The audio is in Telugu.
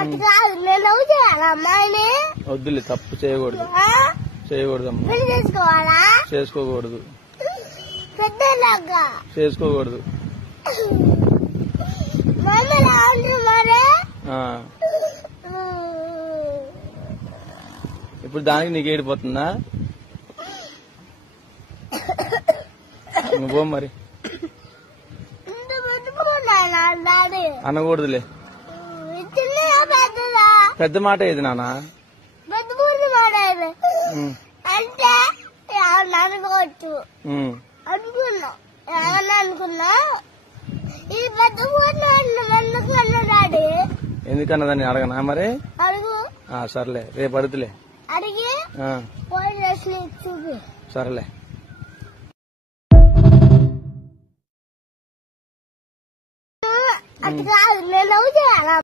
అట్లా నేను లవ్ చేయాలా అమ్మాయిని? వద్దులే, తప్పు చేయకూడదు, చేయకూడదమ్మా. పెళ్లి చేసుకోవాలా? చేసుకోకూడదు, పెద్దలాగా చేసుకోకూడదు. మమ్మల్ని అంటారు మరి. ఇప్పుడు దానికి నీకు ఏడిపోతుందా? నువ్వు మరి అనకూడదులే. పెద్ద మాట ఏది నాన్న? పెద్ద మాట అంటే అనుకోవచ్చు అనుకున్నా, ఏమన్నా అనుకున్నా. ఈ పెద్ద డాడీ ఎందుకన్నదాన్ని అడగనా మరి? అడుగు. సర్లే, రేపు అడుగుతులే. అడిగి చూపి. సరేలే. అట్లా నేను లవ్ చేయాలా?